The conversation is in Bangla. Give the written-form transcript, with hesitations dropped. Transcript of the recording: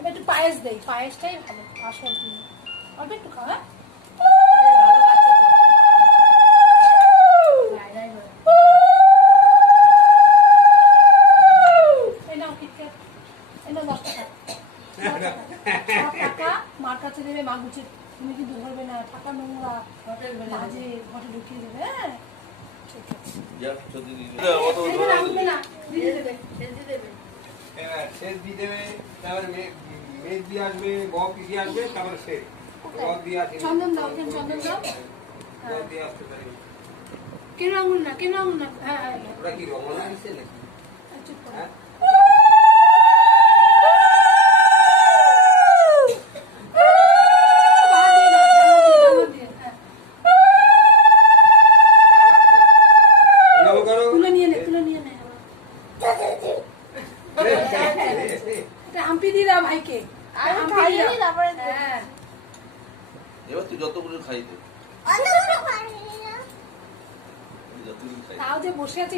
এবার একটু পায়েস দেই, পায়েসটাই ভালো আসল কি অল্প একটু খাওয়া। মার কাছে দেবে, মা গুছিয়ে তুমি কিন্তু ধরবে না, টাকা নোংরা বাজে ঘটে ঢুকিয়ে দেবে। হ্যাঁ ঠিক আছে, শেষ দিয়ে দেবে, তারপরে মেঘ দিয়ে আসবে, বক দিয়ে আসবে, তারপরে শেষ বক দিয়ে আসবে। চন্দন দাও, চন্দন দাও, বক দিয়ে আসতে পারি কেন আঙুল না, কেন আঙুল না। হ্যাঁ ওরা কি রমনা দিচ্ছে নাকি? চুপ করো। হ্যাঁ হাম্পি দি দাও ভাইকে, এবার তুই যতগুলো খাইতে তাও যে বসে আছে